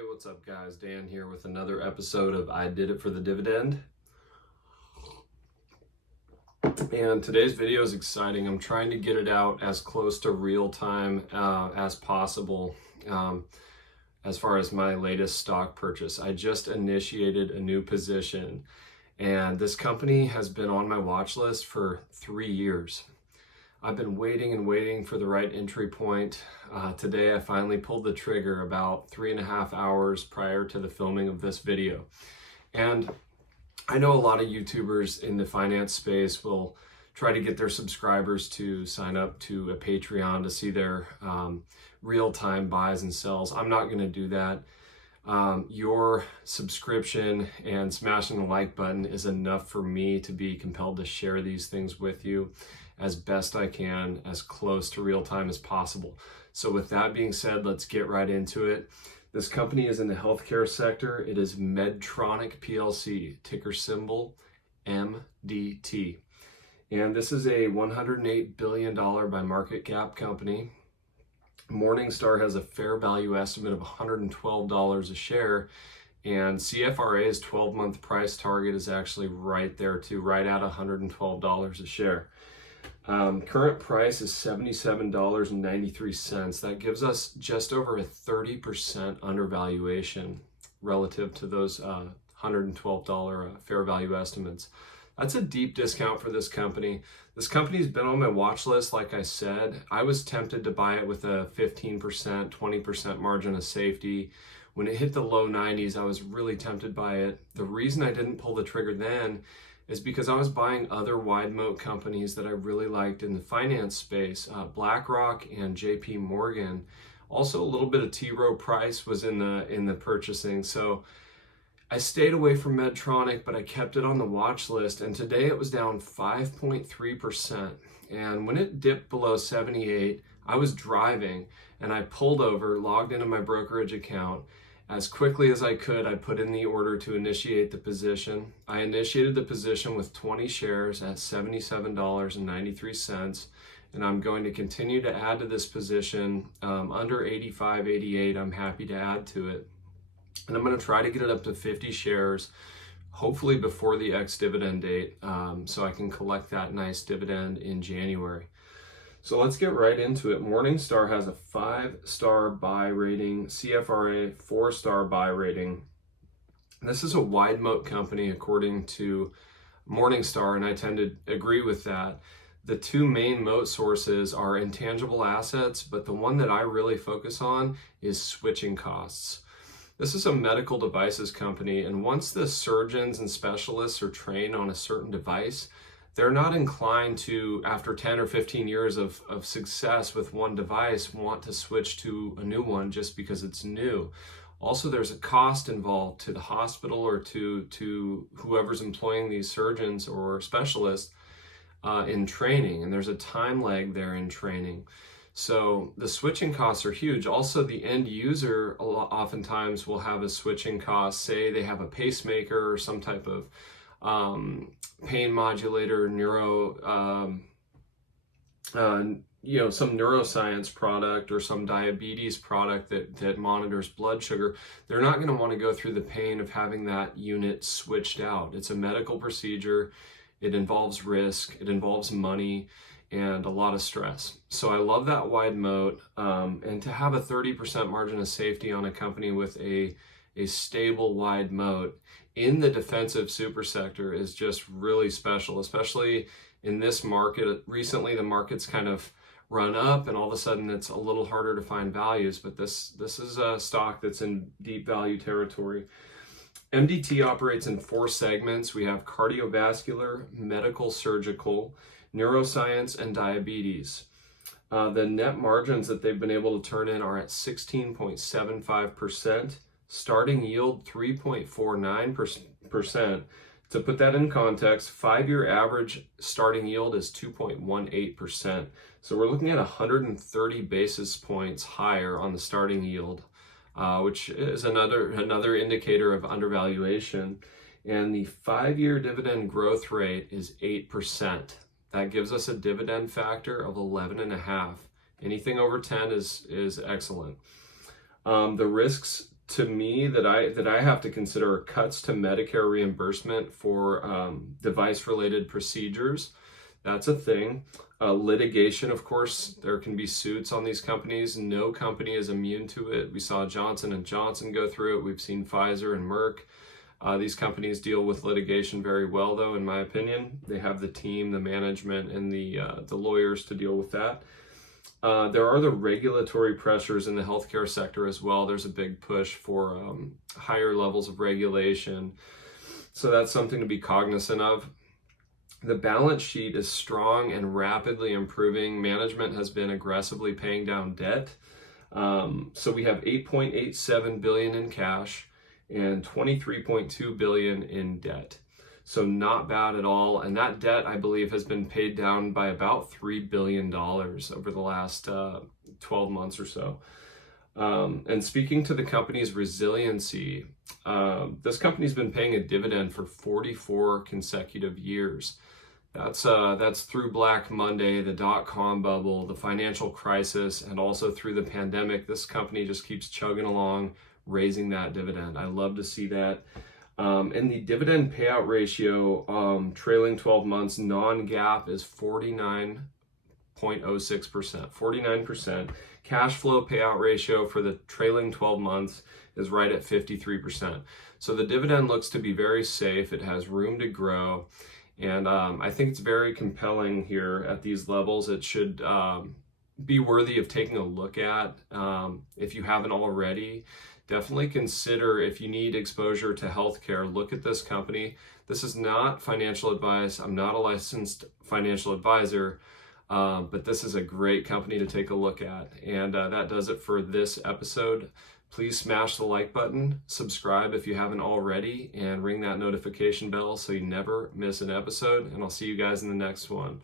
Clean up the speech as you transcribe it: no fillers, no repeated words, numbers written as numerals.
Hey, what's up guys? Dan here with another episode of I Did It for the Dividend. And today's video is exciting. I'm trying to get it out as close to real time as possible as far as my latest stock purchase. I just initiated a new position and this company has been on my watch list for 3 years. I've been waiting and waiting for the right entry point. Today I finally pulled the trigger about 3.5 hours prior to the filming of this video. And I know a lot of YouTubers in the finance space will try to get their subscribers to sign up to a Patreon to see their real-time buys and sells. I'm not going to do that. Your subscription and smashing the like button is enough for me to be compelled to share these things with you as best I can, as close to real time as possible. So with that being said, let's get right into it. This company is in the healthcare sector. It is Medtronic PLC, ticker symbol MDT. And this is a $108 billion by market cap company. Morningstar has a fair value estimate of $112 a share, and CFRA's 12-month price target is actually right there too, right at $112 a share. Current price is $77.93. That gives us just over a 30% undervaluation relative to those $112 fair value estimates. That's a deep discount for this company. This company's been on my watch list, like I said. I was tempted to buy it with a 15%, 20% margin of safety. When it hit the low 90s, I was really tempted by it. The reason I didn't pull the trigger then is because I was buying other wide moat companies that I really liked in the finance space. BlackRock and JP Morgan. Also a little bit of T. Rowe Price was in the purchasing. So I stayed away from Medtronic, but I kept it on the watch list, and today it was down 5.3%. And when it dipped below 78, I was driving and I pulled over, logged into my brokerage account. As quickly as I could, I put in the order to initiate the position. I initiated the position with 20 shares at $77.93, and I'm going to continue to add to this position. Under 85, 88, I'm happy to add to it. And I'm going to try to get it up to 50 shares, hopefully before the ex-dividend date, so I can collect that nice dividend in January. So let's get right into it. Morningstar has a 5-star buy rating, CFRA 4-star buy rating. This is a wide moat company according to Morningstar, and I tend to agree with that. The two main moat sources are intangible assets, but the one that I really focus on is switching costs. This is a medical devices company, and once the surgeons and specialists are trained on a certain device, they're not inclined to, after 10 or 15 years of success with one device, want to switch to a new one just because it's new. Also, there's a cost involved to the hospital or to whoever's employing these surgeons or specialists in training, and there's a time lag there in training. So the switching costs are huge. Also, the end user oftentimes will have a switching cost. Say they have a pacemaker or some type of pain modulator, some neuroscience product or some diabetes product that monitors blood sugar. They're not going to want to go through the pain of having that unit switched out. It's a medical procedure. It involves risk. It involves money and a lot of stress. So I love that wide moat, and to have a 30% margin of safety on a company with a stable wide moat in the defensive super sector is just really special, especially in this market. Recently, the market's kind of run up and all of a sudden it's a little harder to find values, but this is a stock that's in deep value territory. MDT operates in 4 segments. We have cardiovascular, medical surgical, neuroscience, and diabetes. The net margins that they've been able to turn in are at 16.75%. Starting yield 3.49%. To put that in context, 5-year average starting yield is 2.18%. So we're looking at 130 basis points higher on the starting yield, which is another indicator of undervaluation. And the 5-year dividend growth rate is 8%. That gives us a dividend factor of 11.5. Anything over 10 is excellent. The risks to me that I have to consider are cuts to Medicare reimbursement for device-related procedures. That's a thing. Litigation, of course, there can be suits on these companies. No company is immune to it. We saw Johnson & Johnson go through it. We've seen Pfizer and Merck. These companies deal with litigation very well, though, in my opinion. They have the team, the management, and the lawyers to deal with that. There are the regulatory pressures in the healthcare sector as well. There's a big push for higher levels of regulation. So that's something to be cognizant of. The balance sheet is strong and rapidly improving. Management has been aggressively paying down debt. So we have $8.87 billion in cash and $23.2 billion in debt. So not bad at all. And that debt, I believe, has been paid down by about $3 billion over the last 12 months or so. And speaking to the company's resiliency, this company's been paying a dividend for 44 consecutive years. That's through Black Monday, the dot-com bubble, the financial crisis, and also through the pandemic. This company just keeps chugging along, raising that dividend. I love to see that. And the dividend payout ratio, trailing 12 months, non-GAAP is 49.06%, 49%. Cash flow payout ratio for the trailing 12 months is right at 53%. So the dividend looks to be very safe. It has room to grow. And I think it's very compelling here at these levels. It should be worthy of taking a look at. If you haven't already, definitely consider, if you need exposure to healthcare, look at this company. This is not financial advice. I'm not a licensed financial advisor, but this is a great company to take a look at. And that does it for this episode. Please smash the like button, subscribe if you haven't already, and ring that notification bell so you never miss an episode. And I'll see you guys in the next one.